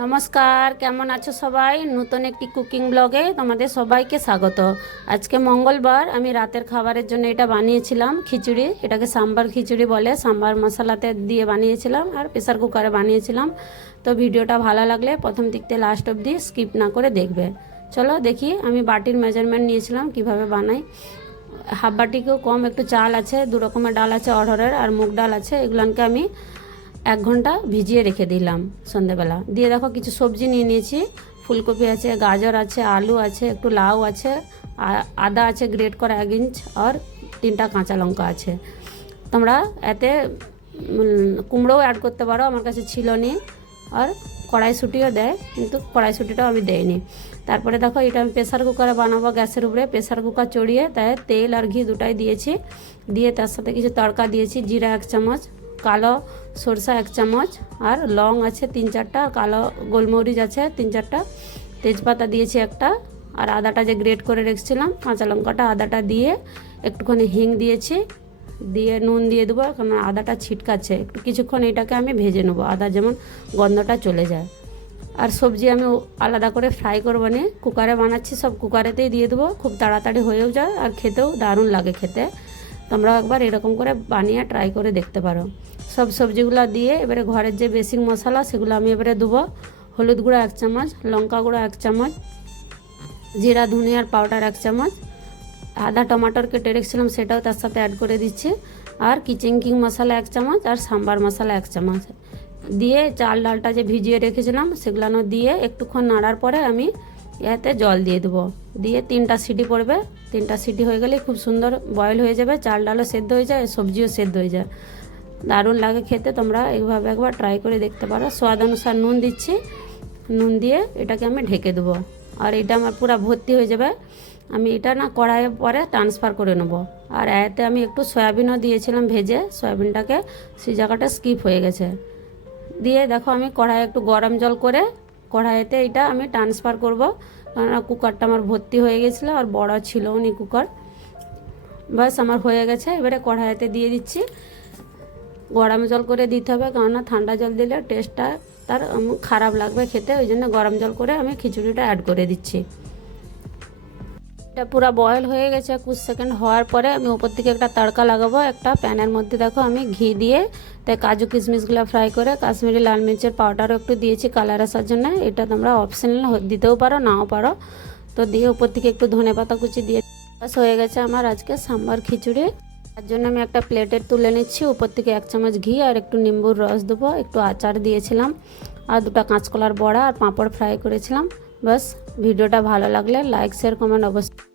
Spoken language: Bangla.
নমস্কার, কেমন আছো সবাই? নতুন একটি কুকিং ব্লগে তোমাদের সবাইকে স্বাগত। আজকে মঙ্গলবার, আমি রাতের খাবারের জন্য এটা বানিয়েছিলাম খিচুড়ি। এটাকে সাম্বার খিচুড়ি বলে। সাম্বার মশলাতে দিয়ে বানিয়েছিলাম আর প্রেসার কুকারে বানিয়েছিলাম। তো ভিডিওটা ভালো লাগলে প্রথম দিক থেকে লাস্ট অবধি স্কিপ না করে দেখবে। চলো দেখি, আমি বাটির মেজারমেন্ট নিয়েছিলাম কিভাবে বানাই। হাফ বাটিকেও কম একটু চাল আছে, দু রকমের ডাল আছে, অড়হরের আর মুগ ডাল আছে। এগুলোকে আমি 1 ঘন্টা ভিজিয়ে রেখে দিলাম সন্ধেবেলা। দিয়ে দেখো কিছু সবজি নিয়ে নিয়েছি। ফুলকপি আছে, গাজর আছে, আলু আছে, একটু লাউ আছে, আদা আছে গ্রেট করা 1 ইঞ্চ, আর 3টা কাঁচা লঙ্কা আছে। তোমরা এতে কুমড়োও অ্যাড করতে পারো, আমার কাছে ছিল নি। আর কড়াইশুঁটিও দেয়, কিন্তু কড়াইশুঁটিটাও আমি দেইনি। তারপরে দেখো, এটা আমি প্রেসার কুকারে বানাবো। গ্যাসের উপরে প্রেসার কুকার চড়িয়ে তাই তেল আর ঘি দুটাই দিয়েছি। দিয়ে তার সাথে কিছু তড়কা দিয়েছি। জিরা 1 চামচ, কালো সরষা 1 চামচ, আর লং আছে 3-4টা, কালো গোলমরিচ আছে 3-4টা, তেজপাতা দিয়েছি একটা, আর আদাটা যে গ্রেট করে রেখেছিলাম, কাঁচা লঙ্কাটা আদাটা দিয়ে একটুখানি হিং দিয়েছি। দিয়ে নুন দিয়ে দেবো, কারণ আদাটা ছিটকাচ্ছে। একটু কিছুক্ষণ এটাকে আমি ভেজে নেবো, আদা যেমন গন্ধটা চলে যায়। আর সবজি আমি আলাদা করে ফ্রাই করবো না, কুকারে বানাচ্ছি, সব কুকারেতেই দিয়ে দেবো। খুব তাড়াতাড়ি হয়েও যায় আর খেতেও দারুণ লাগে খেতে। তোমরা একবার এরকম করে বানিয়ে ট্রাই করে দেখতে পারো। সব সবজিগুলো দিয়ে এবারে ঘরের যে বেসিক মশলা সেগুলো আমি এবারে দেবো। হলুদ গুঁড়ো 1 চামচ, লঙ্কা গুঁড়ো 1 চামচ, জিরা ধনিয়ার পাউডার 1 চামচ, আদা টমাটোর কেটে রেখেছিলাম সেটাও তার সাথে অ্যাড করে দিচ্ছি, আর কিচেন কিং মশলা 1 চামচ, আর সাম্বার মশলা 1 চামচ দিয়ে চাল ডালটা যে ভিজিয়ে রেখেছিলাম সেগুলো দিয়ে একটুক্ষণ নাড়ার পরে আমি এতে জল দিয়ে দেবো। দিয়ে 3টা সিটি পড়বে। 3টা সিটি হয়ে গেলে খুব সুন্দর বয়েল হয়ে যাবে, চাল ডালও সেদ্ধ হয়ে যায়, সবজিও সেদ্ধ হয়ে যায়, দারুণ লাগে খেতে। তোমরা এইভাবে একবার ট্রাই করে দেখতে পারো। স্বাদ অনুসার নুন দিচ্ছি। নুন দিয়ে এটাকে আমি ঢেকে দেবো। আর এটা আমার পুরো ভর্তি হয়ে যাবে। আমি এটা না কড়াইয়ে পরে ট্রান্সফার করে নেবো। আর এতে আমি একটু সয়াবিনও দিয়েছিলাম ভেজে, সয়াবিনটাকে সেই জায়গাটা স্কিপ হয়ে গেছে। দিয়ে দেখো, আমি কড়াইয়ে একটু গরম জল করে কড়াইতে এটা আমি ট্রান্সফার করব, কারণ কুকারটা আমার ভর্তি হয়ে গেছিলো আর বড় ছিল নি কুকার। বাস আমার হয়ে গেছে। এবারে কড়াইতে দিয়ে দিচ্ছি। গরম জল করে দিতে হবে, কারণ ঠান্ডা জল দিলে টেস্টটা তার খারাপ লাগবে খেতে। ওই জন্য গরম জল করে আমি খিচুড়িটা অ্যাড করে দিচ্ছি। এটা পুরো বয়েল হয়ে গেছে। 20 সেকেন্ড হওয়ার পরে আমি উপর থেকে একটা তড়কা লাগাবো। একটা প্যানের মধ্যে দেখো আমি ঘি দিয়ে তাই কাজু কিশমিশগুলো ফ্রাই করে কাশ্মীরি লাল মির্চের পাউডারও একটু দিয়েছি কালার আসার জন্য। এটা তোমরা অপশনাল দিতেও পারো, নাও পারো। তো দিয়ে উপর থেকে একটু ধনেপাতা কুচি দিয়ে বাস হয়ে গেছে আমার আজকে সাম্বার খিচুড়ি। তার জন্য আমি একটা প্লেটে তুলে নিচ্ছি। উপর থেকে 1 চামচ ঘি আর একটু নিম্বুর রস দেবো, একটু আচার দিয়েছিলাম, আর 2টা কাঁচকলার বড়া আর পাঁপড় ফ্রাই করেছিলাম। বাস, ভিডিওটা ভালো লাগলে লাইক শেয়ার কমেন্ট অবশ্যই।